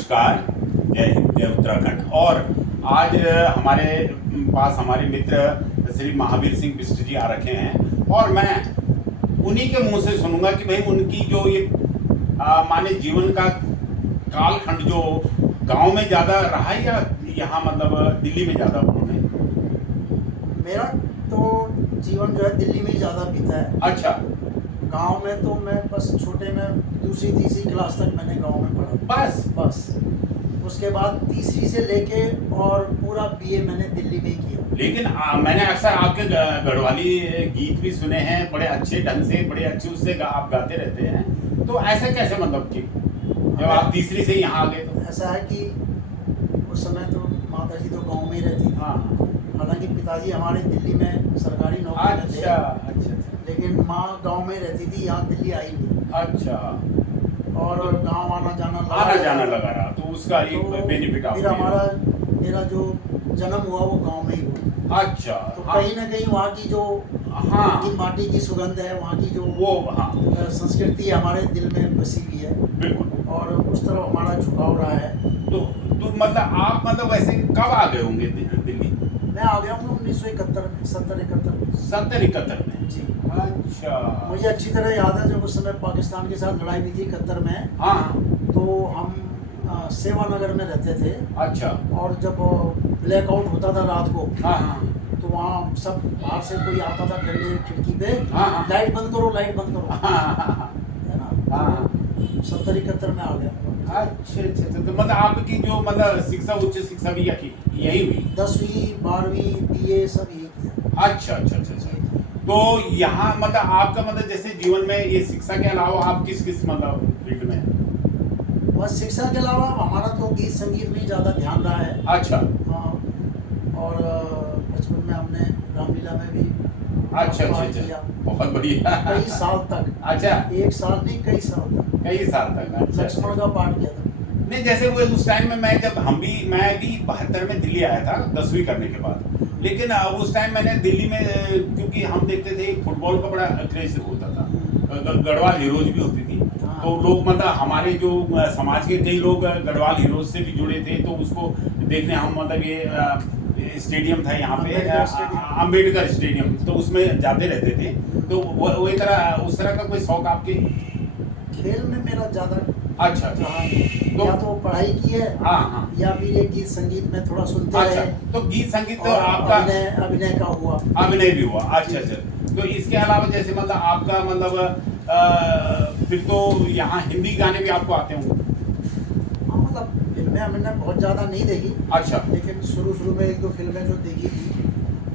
नमस्कार, जय हिंद, जय उत्तराखंड। और आज हमारे पास हमारे मित्र श्री महावीर सिंह बिष्ट जी आ रखे हैं और मैं उन्हीं के मुंह से सुनूंगा कि भाई उनकी जो ये माने जीवन का कालखंड जो गांव में ज़्यादा रहा है या यहाँ मतलब दिल्ली में ज़्यादा उन्होंने। मेरा तो जीवन जो है दिल्ली में ही ज़्यादा बीता है। अच्छा। गांव में तो मैं बस छोटे में दूसरी तीसरी क्लास तक मैंने गांव में पढ़ा। बस उसके बाद तीसरी से लेके और पूरा बीए मैंने दिल्ली में ही किया। लेकिन मैंने अक्सर आपके गढ़वाली गीत भी सुने हैं, बड़े अच्छे ढंग से, बड़े अच्छे उससे आप गाते रहते हैं, तो ऐसा कैसे मतलब कि जब आप तीसरी से यहाँ आ गए तो? ऐसा है कि उस समय तो माता जी तो गाँव में ही रहती थी। हाँ। हालांकि पिताजी हमारे दिल्ली में सरकारी नौकरी में थे। अच्छा। लेकिन माँ गांव में रहती थी, यहाँ दिल्ली आई नहीं। अच्छा। और गांव आना जाना लगा रहा, तो उसका एक तो बेनिफिट फिर मेरा जो जन्म हुआ वो गांव में ही हुआ। अच्छा। तो कहीं ना कहीं वहाँ की जो वहाँ की माटी की सुगंध है, वहाँ की जो वो संस्कृति हमारे दिल में बसी हुई है। बिल्कुल। और उस तरफ हमारा झुकाव रहा है। तो मतलब आप मतलब वैसे कब आ गए होंगे दिल्ली? मैं आ गया हूँ 1971 70-71 में जी। अच्छा। मुझे अच्छी तरह याद है जब उस समय पाकिस्तान के साथ लड़ाई हुई थी 71 में। हाँ। तो हम सेवानगर में रहते थे। अच्छा। और जब ब्लैकआउट होता था रात को, हाँ। तो वहाँ सब बाहर से कोई आता था डंडे खिड़की पे, हाँ। लाइट बंद करो है ना। हाँ। 70-71 में आ गया। अच्छा। तो मतलब आपकी जो मतलब शिक्षा, उच्च शिक्षा भी यही हुई? 10वीं 12वीं बीए सब यही किया। अच्छा। तो यहाँ मतलब आपका मतलब जैसे जीवन में ये शिक्षा के अलावा आप किस मतलब फील्ड में? बस शिक्षा के अलावा हमारा तो गीत संगीत में ज़्यादा ध्यान रहा है। अच्छा। हाँ। और बचपन में हमने रामलीला में भी अच्छा। बहुत बढ़िया। कई साल तक। अच्छा। एक साल नहीं, कई साल तक। अच्छा। लक्ष्मण का पाठ किया था। नहीं, जैसे वो उस टाइम में मैं भी 72 में दिल्ली आया था 10वीं करने के बाद। लेकिन उस टाइम मैंने दिल्ली में क्योंकि हम देखते थे फुटबॉल का बड़ा क्रेज होता था, गढ़वाल हीरोज भी होती थी। तो लोग मतलब हमारे जो समाज के कई लोग गढ़वाल हीरोज से भी जुड़े थे, तो उसको देखने हम मतलब ये स्टेडियम था यहाँ पे अम्बेडकर स्टेडियम, तो उसमें जाते रहते थे। तो वो उस तरह का कोई शौक आपके? खेल में मेरा ज़्यादा अच्छा। तो या तो पढ़ाई की है। हाँ। या फिर ये गीत संगीत में थोड़ा सुनते अच्छा। रहे। तो गीत संगीत तो और आपका अभिनय का हुआ। अभिनय भी हुआ। अच्छा। तो इसके अलावा जैसे मतलब आपका मतलब फिर तो यहाँ हिंदी गाने भी आपको आते होंगे? हाँ, मतलब फिल्में हमने बहुत ज़्यादा नहीं देखी। अच्छा। लेकिन शुरू में 1-2 फिल्में जो देखी थी,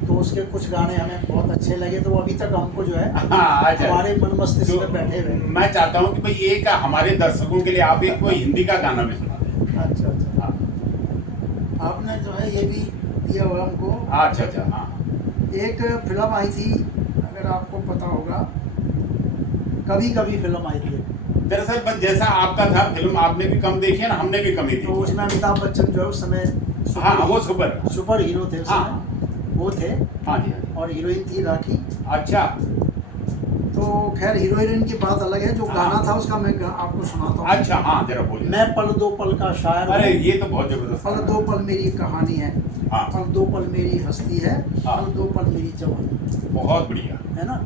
तो उसके कुछ गाने हमें बहुत अच्छे लगे, तो अभी तक हमको जो है हमारे मन मस्तिष्क में बैठे हुए। मैं चाहता हूँ कि भाई एक हमारे दर्शकों के लिए आप एक कोई हिंदी का गाना भी सुना दें। अच्छा। हाँ। आपने जो है ये भी दिया हुआ हमको। अच्छा। हाँ। एक फिल्म आई थी, अगर आपको पता होगा, कभी कभी फिल्म आई थी। दरअसल जैसा आपका था फिल्म आपने भी कम देखी है ना, हमने भी कम ही देखी। तो उसमें अमिताभ बच्चन जो है उस समय हाँ, वो सुपर हीरो थे उस समय। वो थे। हाँ जी। और हीरोइन थी राखी। अच्छा। तो खैर हीरोइन की बात अलग है, जो गाना था उसका मैं आपको सुनाता हूँ। अच्छा। हाँ, जरा बोलिए। मैं पल दो पल का शायर। अरे ये तो बहुत जबरदस्त। पल दो पल मेरी कहानी है। हाँ। पल दो पल मेरी हस्ती है। हाँ। पल दो पल मेरी जवानी। बहुत बढ़िया है ना।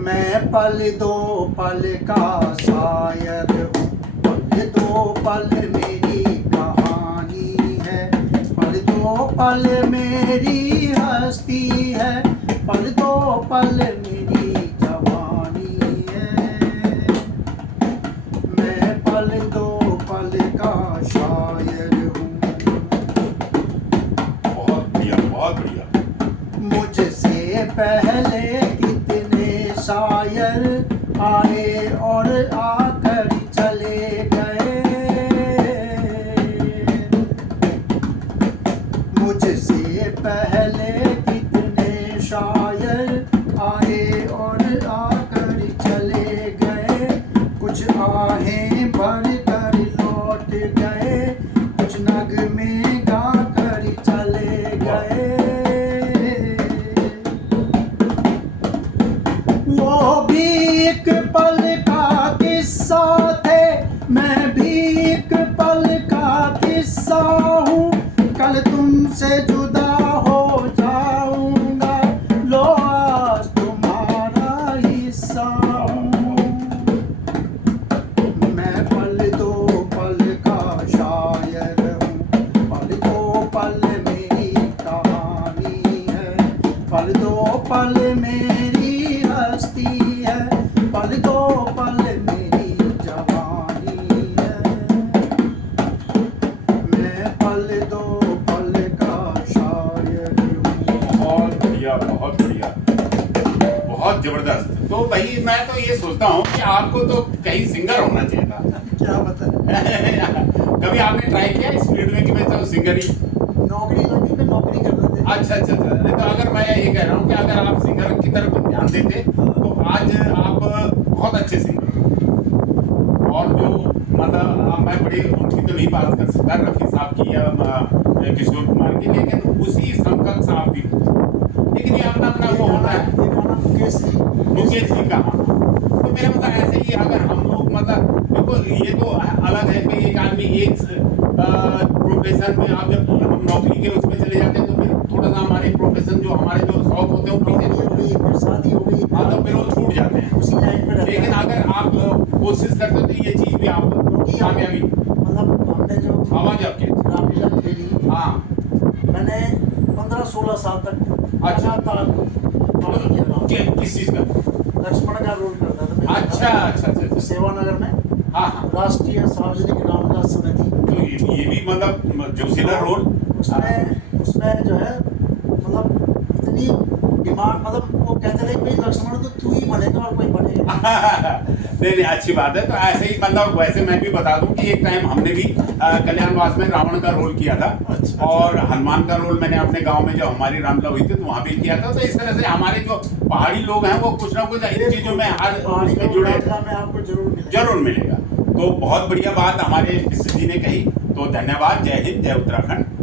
मैं पल दो पल का शायर हूँ, पल दो पल मेरी कहानी है, पल दो पल मेरी हस्ती है, पल दो पल मेरी जवानी है। मैं पल दो पल का शायर हूँ। बहुत बढ़िया। मुझसे पहले कितने शायर आए और आकर चले गए। मुझसे पहले कितने शायर आए और आकर चले गए। कुछ आहें भर कर लौट गए, कुछ नगमे गा कर चले गए। भाई मैं तो ये सोचता हूँ कि आपको तो कहीं सिंगर होना चाहिए था। क्या पता कभी आपने ट्राई किया इस फील्ड में कि मैं तो सिंगर ही? नौकरी लगी पे नौकरी कर रहे थे। अच्छा अच्छा अच्छा। नहीं तो अगर मैं ये कह रहा हूँ कि अगर आप सिंगर की तरफ ध्यान देते तो आज आप बहुत अच्छे सिंगर। और जो मतलब मैं बड़ी उनकी तो नहीं बात कर सकता रफ़ी साहब की या किशोर कुमार की, लेकिन उसी समकक्ष आप भी हो। लेकिन ये अपना अपना वो होता है। ये गाना मुकेश जी का। हाँ, तो मेरा मतलब ऐसे ही अगर हम लोग मतलब देखो ये तो अलग है कि एक आदमी एक प्रोफेशन में आप जब हम नौकरी के उसमें चले जाते हैं तो फिर थोड़ा सा हमारे प्रोफेशन जो हमारे जो शौक होते हैं वो पीछे हो गई, फिर शादी हो गई, हाँ तो फिर वो छूट जाते हैं। उसी लाइन में रहते लेकिन हैं। अगर आप कोशिश करते तो ये चीज़ भी आप क्योंकि कामयाबी मतलब हमने जो आवाज आपके रामलीला खेली, हाँ मैंने 15-16 साल तक अच्छा। लगातार काम किया था। किस चीज़ का? लक्ष्मण का रोल करता था मैं। अच्छा अच्छा अच्छा अच्छा। सेवानगर में हाँ हाँ। राष्ट्रीय सार्वजनिक रामलीला समिति, तो ये भी मतलब जोशीला रोल। उसमें जो है मतलब इतनी डिमांड, मतलब वो कहते थे भाई लक्ष्मण तो तू ही बनेगा और कोई बनेगा। नहीं नहीं अच्छी बात है। तो ऐसे ही मतलब वैसे मैं भी बता दूं कि एक टाइम हमने भी कल्याणवास में रावण का रोल किया था। अच्छा। और हनुमान का रोल मैंने अपने गांव में जब हमारी रामलीला हुई थी तो वहां भी किया था। तो इस तरह से हमारे जो पहाड़ी लोग हैं वो कुछ ना कुछ इन चीजों में हर पहाड़ी उसमें जुड़े में आपको जरूर जरूर मिलेगा। तो बहुत बढ़िया बात हमारे जी ने कही। तो धन्यवाद। जय हिंद, जय उत्तराखंड।